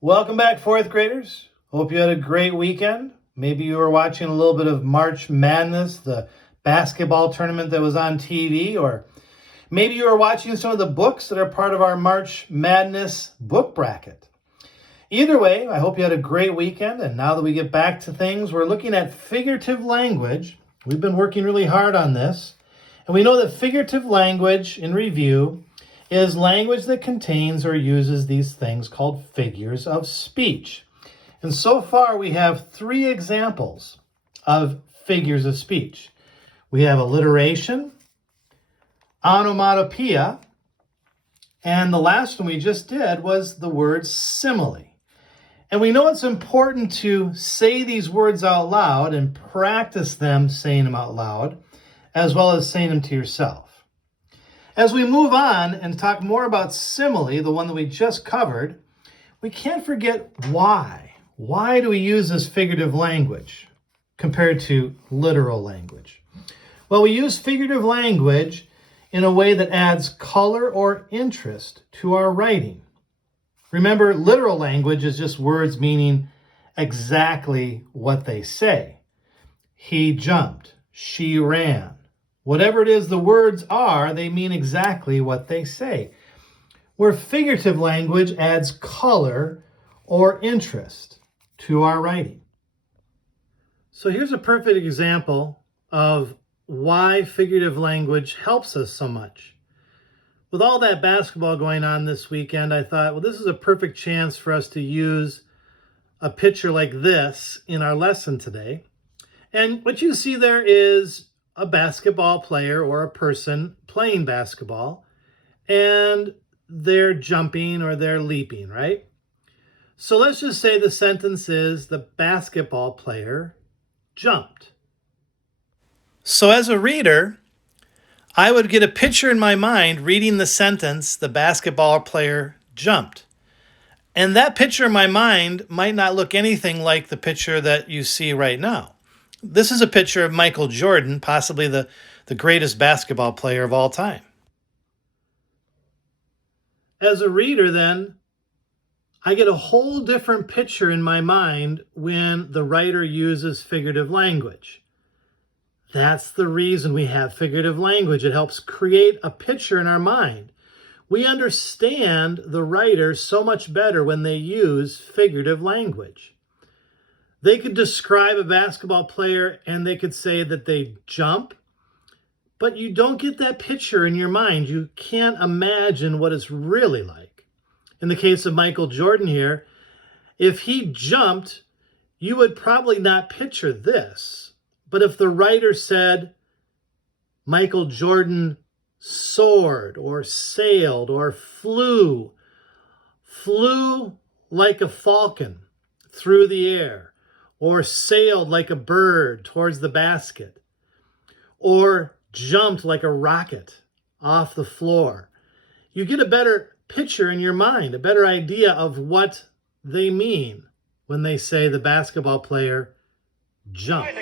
Welcome back, fourth graders. Hope you had a great weekend. Maybe you were watching a little bit of March Madness, the basketball tournament that was on TV, or maybe you were watching some of the books that are part of our March Madness book bracket. Either way, I hope you had a great weekend, and now that we get back to things, we're looking at figurative language. We've been working really hard on this, and we know that figurative language, in review, is language that contains or uses these things called figures of speech. And so far we have 3 examples of figures of speech. We have alliteration, onomatopoeia, and the last one we just did was the word simile. And we know it's important to say these words out loud and practice them saying them out loud, as well as saying them to yourself. As we move on and talk more about simile, the one that we just covered, we can't forget why. Why do we use this figurative language compared to literal language? Well, we use figurative language in a way that adds color or interest to our writing. Remember, literal language is just words meaning exactly what they say. He jumped. She ran. Whatever it is the words are, they mean exactly what they say. Where figurative language adds color or interest to our writing. So here's a perfect example of why figurative language helps us so much. With all that basketball going on this weekend, I thought, well, this is a perfect chance for us to use a picture like this in our lesson today. And what you see there is a basketball player or a person playing basketball, and they're jumping or they're leaping, right? So let's just say the sentence is the basketball player jumped. So as a reader, I would get a picture in my mind reading the sentence, the basketball player jumped. And that picture in my mind might not look anything like the picture that you see right now. This is a picture of Michael Jordan, possibly the greatest basketball player of all time. As a reader, then, I get a whole different picture in my mind when the writer uses figurative language. That's the reason we have figurative language. It helps create a picture in our mind. We understand the writer so much better when they use figurative language. They could describe a basketball player and they could say that they jump, but you don't get that picture in your mind. You can't imagine what it's really like. In the case of Michael Jordan here, if he jumped, you would probably not picture this. But if the writer said Michael Jordan soared or sailed or flew like a falcon through the air, or sailed like a bird towards the basket, or jumped like a rocket off the floor, you get a better picture in your mind, a better idea of what they mean when they say the basketball player jumped.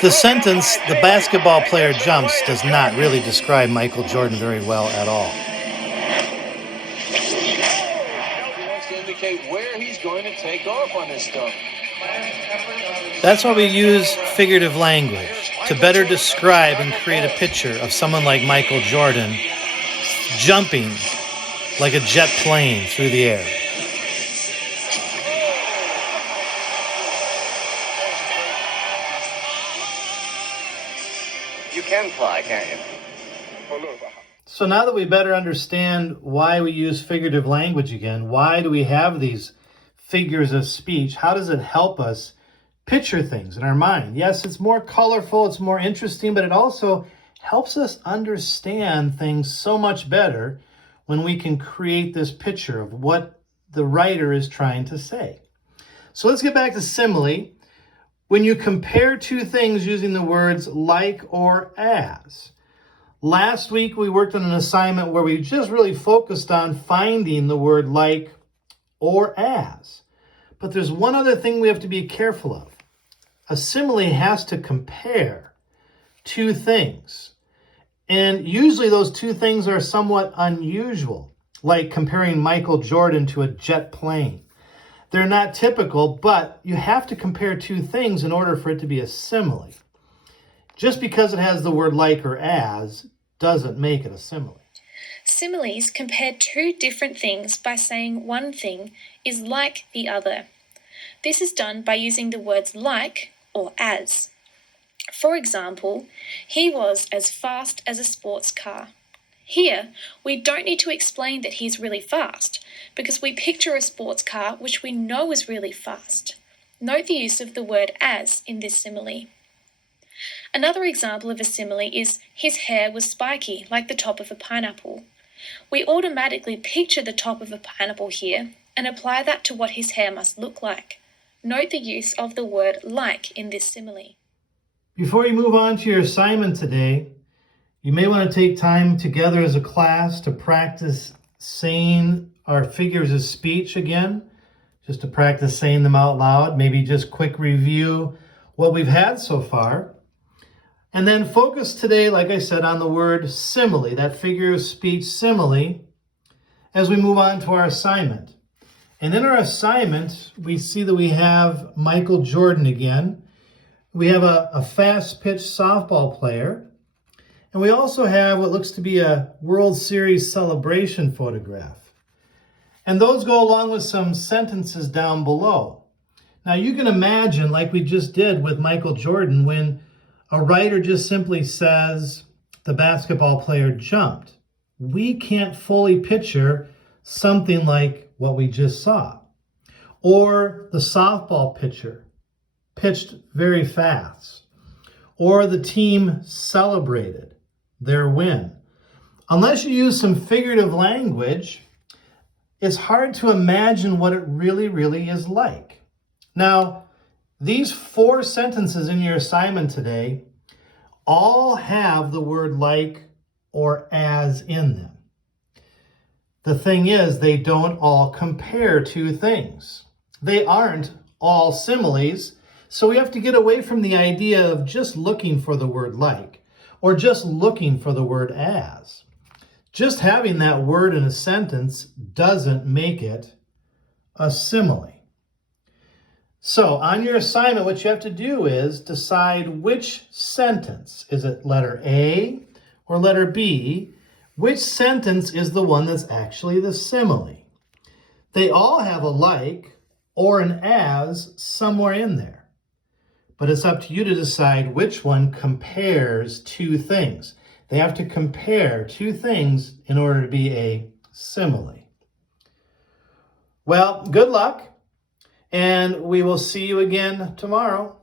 The sentence, the basketball player jumps, does not really describe Michael Jordan very well at all. He wants to indicate where he's going to take off on this stuff. That's why we use figurative language, to better describe and create a picture of someone like Michael Jordan jumping like a jet plane through the air. You can fly, can't you? So now that we better understand why we use figurative language again, why do we have these figures of speech, how does it help us picture things in our mind? Yes, it's more colorful, it's more interesting, but it also helps us understand things so much better when we can create this picture of what the writer is trying to say. So let's get back to simile. When you compare two things using the words like or as. Last week we worked on an assignment where we just really focused on finding the word like or as. But there's one other thing we have to be careful of. A simile has to compare two things. And usually those two things are somewhat unusual, like comparing Michael Jordan to a jet plane. They're not typical, but you have to compare two things in order for it to be a simile. Just because it has the word like or as doesn't make it a simile. Similes compare two different things by saying one thing is like the other. This is done by using the words like or as. For example, he was as fast as a sports car. Here, we don't need to explain that he's really fast, because we picture a sports car which we know is really fast. Note the use of the word as in this simile. Another example of a simile is his hair was spiky, like the top of a pineapple. We automatically picture the top of a pineapple here and apply that to what his hair must look like. Note the use of the word like in this simile. Before you move on to your assignment today, you may want to take time together as a class to practice saying our figures of speech again, just to practice saying them out loud, maybe just quick review what we've had so far. And then focus today, like I said, on the word simile, that figure of speech simile, as we move on to our assignment. And in our assignment, we see that we have Michael Jordan again. We have a fast-pitch softball player. And we also have what looks to be a World Series celebration photograph. And those go along with some sentences down below. Now you can imagine, like we just did with Michael Jordan, when a writer just simply says the basketball player jumped. We can't fully picture something like what we just saw. Or the softball pitcher pitched very fast. Or the team celebrated their win. Unless you use some figurative language, it's hard to imagine what it really is like. Now, these 4 sentences in your assignment today all have the word like or as in them. The thing is, they don't all compare two things. They aren't all similes, so we have to get away from the idea of just looking for the word like or just looking for the word as. Just having that word in a sentence doesn't make it a simile. So on your assignment, what you have to do is decide which sentence, is it letter A or letter B, which sentence is the one that's actually the simile. They all have a like or an as somewhere in there, but it's up to you to decide which one compares two things. They have to compare two things in order to be a simile. Well, good luck. And we will see you again tomorrow.